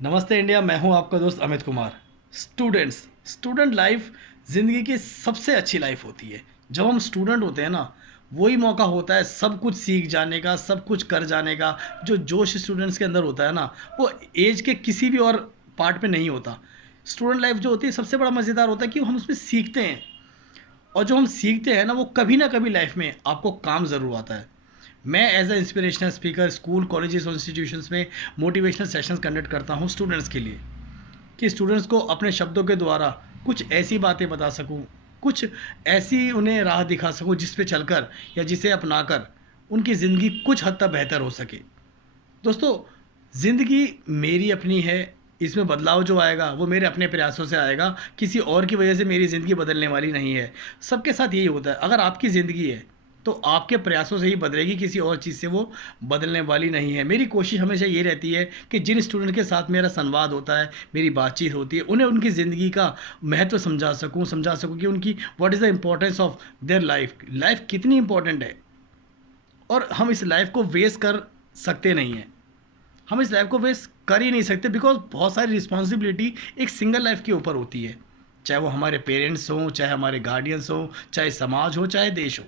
नमस्ते इंडिया। मैं हूं आपका दोस्त अमित कुमार। स्टूडेंट लाइफ ज़िंदगी की सबसे अच्छी लाइफ होती है। जब हम स्टूडेंट होते हैं ना, वही मौका होता है सब कुछ सीख जाने का, सब कुछ कर जाने का। जो जोश स्टूडेंट्स के अंदर होता है ना, वो एज के किसी भी और पार्ट में नहीं होता। स्टूडेंट लाइफ जो होती है सबसे बड़ा मज़ेदार होता है कि हम उसमें सीखते हैं, और जो हम सीखते हैं ना कभी लाइफ में आपको काम ज़रूर आता है। मैं as a inspirational speaker school colleges और इंस्टीट्यूशंस में मोटिवेशनल सेशंस कंडक्ट करता हूँ स्टूडेंट्स के लिए, कि स्टूडेंट्स को अपने शब्दों के द्वारा कुछ ऐसी बातें बता सकूं, कुछ ऐसी उन्हें राह दिखा सकूं जिस पे चलकर या जिसे अपनाकर उनकी ज़िंदगी कुछ हद तक बेहतर हो सके। दोस्तों, ज़िंदगी मेरी अपनी है। इसमें बदलाव जो आएगा वो मेरे अपने प्रयासों से आएगा, किसी और की वजह से मेरी ज़िंदगी बदलने वाली नहीं है। सबके साथ यही होता है, अगर आपकी ज़िंदगी है तो आपके प्रयासों से ही बदलेगी, किसी और चीज़ से वो बदलने वाली नहीं है। मेरी कोशिश हमेशा ये रहती है कि जिन स्टूडेंट के साथ मेरा संवाद होता है, मेरी बातचीत होती है, उन्हें उनकी ज़िंदगी का महत्व समझा सकूँ कि उनकी what is the importance of their life कितनी इंपॉर्टेंट है। और हम इस लाइफ को वेस्ट कर सकते नहीं हैं। हम इस लाइफ को वेस्ट कर ही नहीं सकते, बिकॉज बहुत सारी रिस्पॉन्सिबिलिटी एक सिंगल लाइफ के ऊपर होती है। चाहे वो हमारे पेरेंट्स हों, चाहे हमारे गार्डियंस हों, चाहे समाज हो, चाहे देश हो।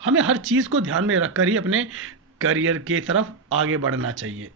हमें हर चीज़ को ध्यान में रखकर ही अपने करियर के तरफ आगे बढ़ना चाहिए।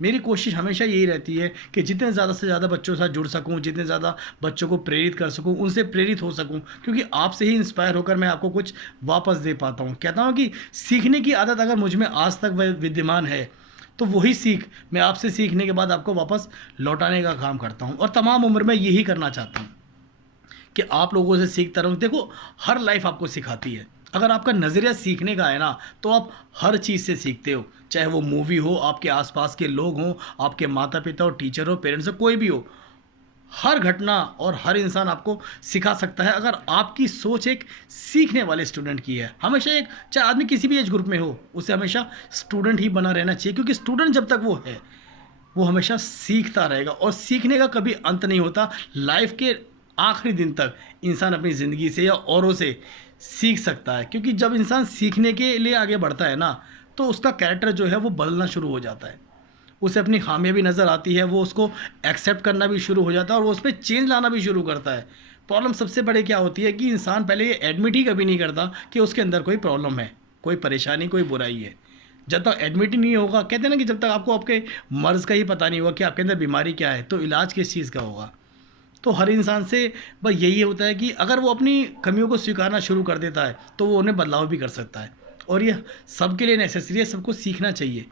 मेरी कोशिश हमेशा यही रहती है कि जितने ज़्यादा से ज़्यादा बच्चों के साथ जुड़ सकूं, जितने ज़्यादा बच्चों को प्रेरित कर सकूं, उनसे प्रेरित हो सकूं, क्योंकि आपसे ही इंस्पायर होकर मैं आपको कुछ वापस दे पाता हूं। कहता हूं कि सीखने की आदत अगर मुझ में आज तक विद्यमान है, तो वही सीख मैं आपसे सीखने के बाद आपको वापस लौटाने का काम करता हूं, और तमाम उम्र में यही करना चाहता हूं कि आप लोगों से सीखता रहूँ। देखो, हर लाइफ आपको सिखाती है। अगर आपका नज़रिया सीखने का है ना, तो आप हर चीज़ से सीखते हो। चाहे वो मूवी हो, आपके आसपास के लोग हों, आपके माता पिता हो, टीचर हो, पेरेंट्स हो, कोई भी हो। हर घटना और हर इंसान आपको सिखा सकता है, अगर आपकी सोच एक सीखने वाले स्टूडेंट की है। हमेशा एक, चाहे आदमी किसी भी एज ग्रुप में हो, उसे हमेशा स्टूडेंट ही बना रहना चाहिए, क्योंकि स्टूडेंट जब तक वो है, वो हमेशा सीखता रहेगा, और सीखने का कभी अंत नहीं होता। लाइफ के आखिरी दिन तक इंसान अपनी ज़िंदगी से या औरों से सीख सकता है, क्योंकि जब इंसान सीखने के लिए आगे बढ़ता है ना, तो उसका कैरेक्टर जो है वो बदलना शुरू हो जाता है। उसे अपनी खामियां भी नज़र आती है, वो उसको एक्सेप्ट करना भी शुरू हो जाता है, और वो उस पर चेंज लाना भी शुरू करता है। प्रॉब्लम सबसे बड़े क्या होती है कि इंसान पहले ये एडमिट ही कभी नहीं करता कि उसके अंदर कोई प्रॉब्लम है, कोई परेशानी, कोई बुराई है। जब तक एडमिट ही नहीं होगा, कहते हैं ना कि जब तक आपको आपके मर्ज़ का ही पता नहीं होगा कि आपके अंदर बीमारी क्या है, तो इलाज किस चीज़ का होगा। तो हर इंसान से बस यही होता है कि अगर वो अपनी कमियों को स्वीकारना शुरू कर देता है, तो वो उन्हें बदलाव भी कर सकता है। और ये सबके लिए नेसेसरी है, सबको सीखना चाहिए।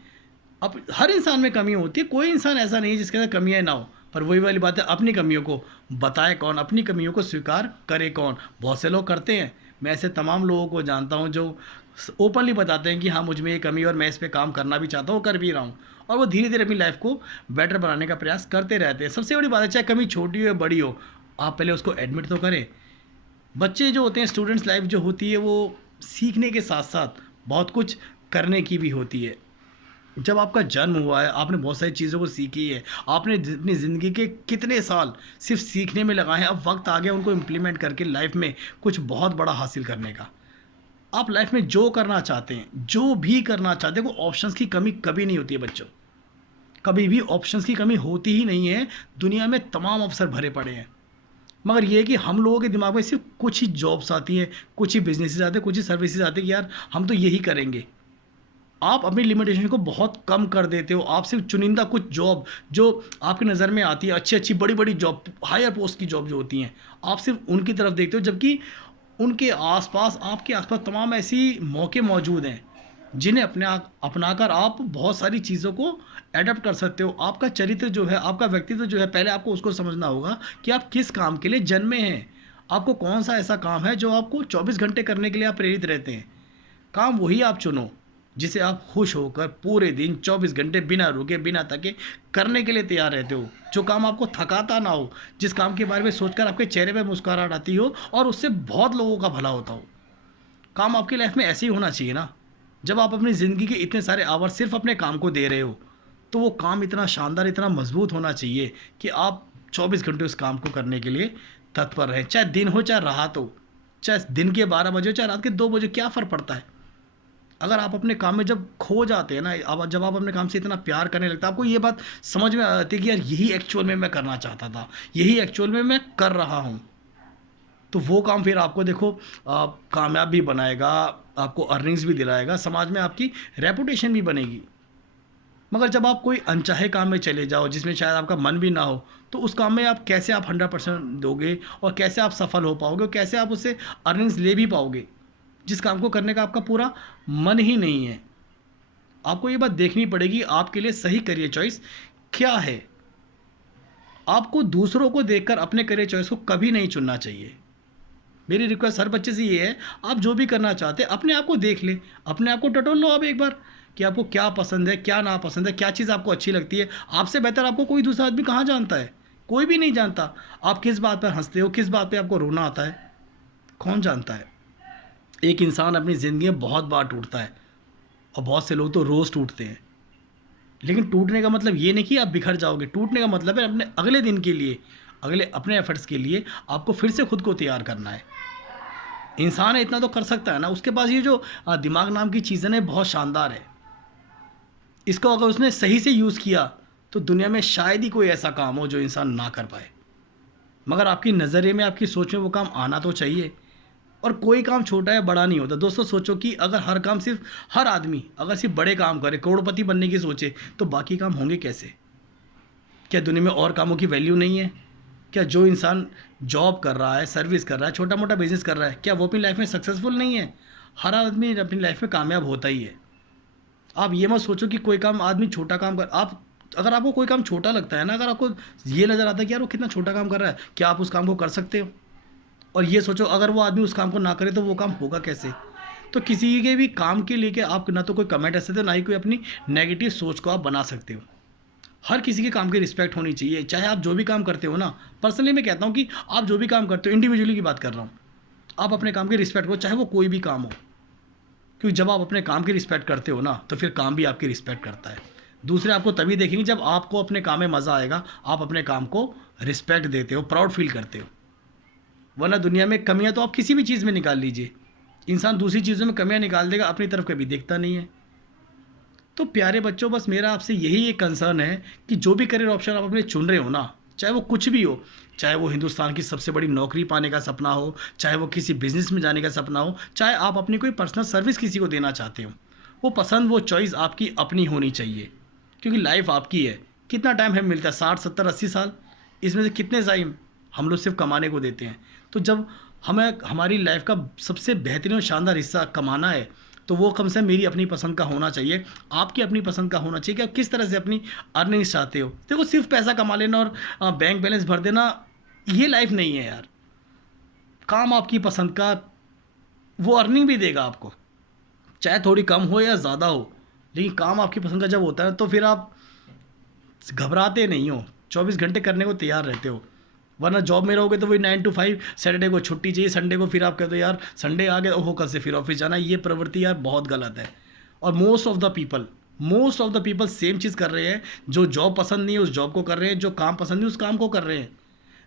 अब हर इंसान में कमी होती है, कोई इंसान ऐसा नहीं है जिसके अंदर कमियाँ ना हो। पर वही वाली बात है, अपनी कमियों को बताए कौन, अपनी कमियों को स्वीकार करे कौन। बहुत से लोग करते हैं। मैं ऐसे तमाम लोगों को जानता हूँ जो ओपनली बताते हैं कि हाँ, मुझ में ये कमी और मैं इस पे काम करना भी चाहता हूँ, कर भी रहा हूँ। और वो धीरे धीरे अपनी लाइफ को बेटर बनाने का प्रयास करते रहते हैं। सबसे बड़ी बात है, चाहे कमी छोटी हो या बड़ी हो, आप पहले उसको एडमिट तो करें। बच्चे जो होते हैं, स्टूडेंट्स लाइफ जो होती है, वो सीखने के साथ साथ बहुत कुछ करने की भी होती है। जब आपका जन्म हुआ है, आपने बहुत सारी चीज़ों को सीखी है, आपने अपनी ज़िंदगी के कितने साल सिर्फ सीखने में लगाए हैं, अब वक्त आ गया उनको इम्प्लीमेंट करके लाइफ में कुछ बहुत बड़ा हासिल करने का। आप लाइफ में जो करना चाहते हैं, जो भी करना चाहते हैं, वो ऑप्शंस की कमी कभी नहीं होती है बच्चों। कभी भी ऑप्शंस की कमी होती ही नहीं है। दुनिया में तमाम अवसर भरे पड़े हैं, मगर ये है कि हम लोगों के दिमाग में सिर्फ कुछ ही जॉब्स आती हैं, कुछ ही बिजनेसेस आते हैं, कुछ ही सर्विसेज आते हैं कि यार हम तो यही करेंगे। आप अपनी लिमिटेशन को बहुत कम कर देते हो। आप सिर्फ चुनिंदा कुछ जॉब जो आपकी नज़र में आती है, अच्छी अच्छी बड़ी बड़ी जॉब, हायर पोस्ट की जॉब जो होती हैं, आप सिर्फ उनकी तरफ देखते हो, जबकि उनके आसपास, आपके आसपास तमाम ऐसी मौके मौजूद हैं जिन्हें अपनाकर आप बहुत सारी चीज़ों को एडप्ट कर सकते हो। आपका चरित्र जो है, आपका व्यक्तित्व जो है, पहले आपको उसको समझना होगा कि आप किस काम के लिए जन्मे हैं। आपको कौन सा ऐसा काम है जो आपको 24 घंटे करने के लिए आप प्रेरित रहते हैं। काम वही आप चुनो जिसे आप खुश होकर पूरे दिन 24 घंटे बिना रुके बिना थके करने के लिए तैयार रहते हो। जो काम आपको थकाता ना हो, जिस काम के बारे में सोचकर आपके चेहरे पे मुस्कुराहट आती हो और उससे बहुत लोगों का भला होता हो। काम आपकी लाइफ में ऐसे ही होना चाहिए ना। जब आप अपनी ज़िंदगी के इतने सारे आवर सिर्फ अपने काम को दे रहे हो, तो वो काम इतना शानदार, इतना मजबूत होना चाहिए कि आप 24 घंटे उस काम को करने के लिए तत्पर रहें। चाहे दिन हो, चाहे रात हो, चाहे दिन के 12 बजे हो, चाहे रात के 2 बजे, क्या फ़र्क पड़ता है। अगर आप अपने काम में जब खो जाते हैं ना, अब जब आप अपने काम से इतना प्यार करने लगते हैं, आपको ये बात समझ में आती है कि यार यही एक्चुअल में मैं करना चाहता था, यही एक्चुअल में मैं कर रहा हूँ, तो वो काम फिर आपको देखो कामयाब भी बनाएगा, आपको अर्निंग्स भी दिलाएगा, समाज में आपकी रेपुटेशन भी बनेगी। मगर जब आप कोई अनचाहे काम में चले जाओ जिसमें शायद आपका मन भी ना हो, तो उस काम में आप कैसे आप 100% दोगे, और कैसे आप सफल हो पाओगे, और कैसे आप उससे अर्निंग्स ले भी पाओगे जिस काम को करने का आपका पूरा मन ही नहीं है। आपको ये बात देखनी पड़ेगी आपके लिए सही करियर चॉइस क्या है। आपको दूसरों को देखकर अपने करियर चॉइस को कभी नहीं चुनना चाहिए। मेरी रिक्वेस्ट हर बच्चे से ये है, आप जो भी करना चाहते हैं अपने आप को देख ले, अपने आप को टटोल लो आप एक बार कि आपको क्या पसंद है, क्या नापसंद है, क्या चीज़ आपको अच्छी लगती है। आपसे बेहतर आपको कोई दूसरा आदमी कहाँ जानता है, कोई भी नहीं जानता। आप किस बात पर हंसते हो, किस बात पे आपको रोना आता है, कौन जानता है। एक इंसान अपनी ज़िंदगी में बहुत बार टूटता है, और बहुत से लोग तो रोज़ टूटते हैं। लेकिन टूटने का मतलब ये नहीं कि आप बिखर जाओगे, टूटने का मतलब है अपने अगले दिन के लिए, अगले अपने एफर्ट्स के लिए आपको फिर से खुद को तैयार करना है। इंसान है इतना तो कर सकता है ना, उसके पास ये जो दिमाग नाम की चीज़ है ना, बहुत शानदार है। इसको अगर उसने सही से यूज़ किया तो दुनिया में शायद ही कोई ऐसा काम हो जो इंसान ना कर पाए। मगर आपकी नज़रिए में, आपकी सोच में वो काम आना तो चाहिए। और कोई काम छोटा या बड़ा नहीं होता दोस्तों। सोचो कि अगर हर काम सिर्फ, हर आदमी अगर सिर्फ बड़े काम करे, करोड़पति बनने की सोचे, तो बाकी काम होंगे कैसे। क्या दुनिया में और कामों की वैल्यू नहीं है? क्या जो इंसान जॉब कर रहा है, सर्विस कर रहा है, छोटा मोटा बिजनेस कर रहा है, क्या वो अपनी लाइफ में सक्सेसफुल नहीं है? हर आदमी अपनी लाइफ में कामयाब होता ही है। आप ये मत सोचो कि कोई काम आदमी छोटा काम कर, आप अगर आपको कोई काम छोटा लगता है ना, अगर आपको ये नज़र आता है कि यार वो कितना छोटा काम कर रहा है, क्या आप उस काम को कर सकते हो? और ये सोचो अगर वो आदमी उस काम को ना करे तो वो काम होगा कैसे। तो किसी के भी काम के लिए आप ना तो कोई कमेंट कर सकते हो, ना ही कोई अपनी नेगेटिव सोच को आप बना सकते हो। हर किसी के काम की रिस्पेक्ट होनी चाहिए, चाहे आप जो भी काम करते हो ना। पर्सनली मैं कहता हूँ कि आप जो भी काम करते हो, इंडिविजुअली की बात कर रहा हूँ, आप अपने काम की रिस्पेक्ट करो, चाहे वो कोई भी काम हो। क्योंकि जब आप अपने काम की रिस्पेक्ट करते हो ना, तो फिर काम भी आपकी रिस्पेक्ट करता है। दूसरे आपको तभी देखेंगे जब आपको अपने काम में मज़ा आएगा, आप अपने काम को रिस्पेक्ट देते हो, प्राउड फील करते हो। वरना दुनिया में कमियां तो आप किसी भी चीज़ में निकाल लीजिए, इंसान दूसरी चीज़ों में कमियां निकाल देगा, अपनी तरफ कभी देखता नहीं है। तो प्यारे बच्चों, बस मेरा आपसे यही एक कंसर्न है कि जो भी करियर ऑप्शन आप अपने चुन रहे हो ना, चाहे वो कुछ भी हो, चाहे वो हिंदुस्तान की सबसे बड़ी नौकरी पाने का सपना हो, चाहे वो किसी बिजनेस में जाने का सपना हो, चाहे आप अपनी कोई पर्सनल सर्विस किसी को देना चाहते हो, वो पसंद, वो चॉइस आपकी अपनी होनी चाहिए। क्योंकि लाइफ आपकी है। कितना टाइम हमें मिलता है, 60 70 80 साल, इसमें से कितने टाइम हम लोग सिर्फ कमाने को देते हैं। तो जब हमें हमारी लाइफ का सबसे बेहतरीन और शानदार हिस्सा कमाना है, तो वो कम से कम मेरी अपनी पसंद का होना चाहिए, आपकी अपनी पसंद का होना चाहिए कि आप किस तरह से अपनी अर्निंग्स चाहते हो। देखो सिर्फ पैसा कमा लेना और बैंक बैलेंस भर देना, ये लाइफ नहीं है यार। काम आपकी पसंद का, वो अर्निंग भी देगा आपको, चाहे थोड़ी कम हो या ज़्यादा हो, लेकिन काम आपकी पसंद का जब होता है तो फिर आप घबराते नहीं हो, 24 घंटे करने को तैयार रहते हो। वरना जॉब में रहोगे तो वही 9 to 5, सैटरडे को छुट्टी चाहिए, संडे को फिर आप कहते हो यार संडे आ गया, ओहो कल से फिर ऑफिस जाना। ये प्रवृत्ति यार बहुत गलत है। और most of the people same चीज़ कर रहे हैं। जो जॉब पसंद नहीं है उस जॉब को कर रहे हैं, जो काम पसंद नहीं उस काम को कर रहे हैं।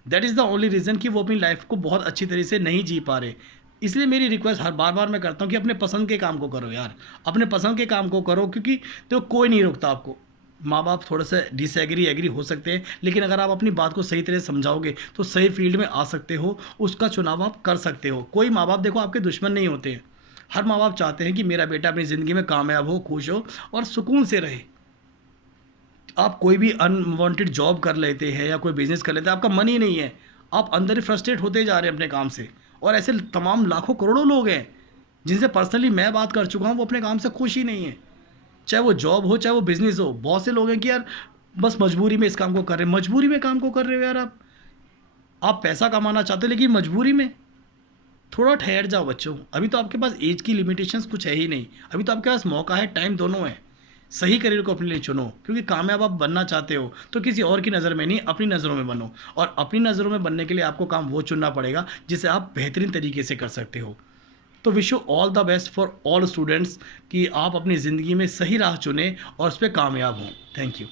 That is the only reason कि वो अपनी लाइफ को बहुत अच्छी तरीके से नहीं जी पा रहे। इसलिए मेरी रिक्वेस्ट हर बार मैं करता हूँ कि अपने पसंद के काम को करो यार, अपने पसंद के काम को करो। क्योंकि देखो कोई नहीं रोकता आपको। माँ बाप थोड़ा सा डिसएग्री एग्री हो सकते हैं, लेकिन अगर आप अपनी बात को सही तरह से समझाओगे तो सही फील्ड में आ सकते हो, उसका चुनाव आप कर सकते हो। कोई माँ बाप देखो आपके दुश्मन नहीं होते हैं। हर माँ बाप चाहते हैं कि मेरा बेटा अपनी ज़िंदगी में कामयाब हो, खुश हो और सुकून से रहे। आप कोई भी अनवांटेड जॉब कर लेते हैं या कोई बिजनेस कर लेते हैं, आपका मन ही नहीं है, आप अंदर ही फ्रस्ट्रेट होते जा रहे हैं अपने काम से। और ऐसे तमाम लाखों करोड़ों लोग हैं जिनसे पर्सनली मैं बात कर चुका हूँ, वो अपने काम से खुश ही नहीं है। चाहे वो जॉब हो, चाहे वो बिजनेस हो। बहुत से लोग हैं कि यार बस मजबूरी में इस काम को कर रहे हैं, मजबूरी में काम को कर रहे हो यार। आप पैसा कमाना चाहते हो लेकिन मजबूरी में। थोड़ा ठहर जाओ बच्चों, अभी तो आपके पास एज की लिमिटेशंस कुछ है ही नहीं। अभी तो आपके पास मौका है, टाइम दोनों है। सही करियर को अपने लिए चुनो, क्योंकि कामयाब आप बनना चाहते हो तो किसी और की नज़र में नहीं, अपनी नज़रों में बनो। और अपनी नज़रों में बनने के लिए आपको काम वो चुनना पड़ेगा जिसे आप बेहतरीन तरीके से कर सकते हो। तो wish you all the best for all students कि आप अपनी ज़िंदगी में सही राह चुनें और उस पर कामयाब हों। Thank you.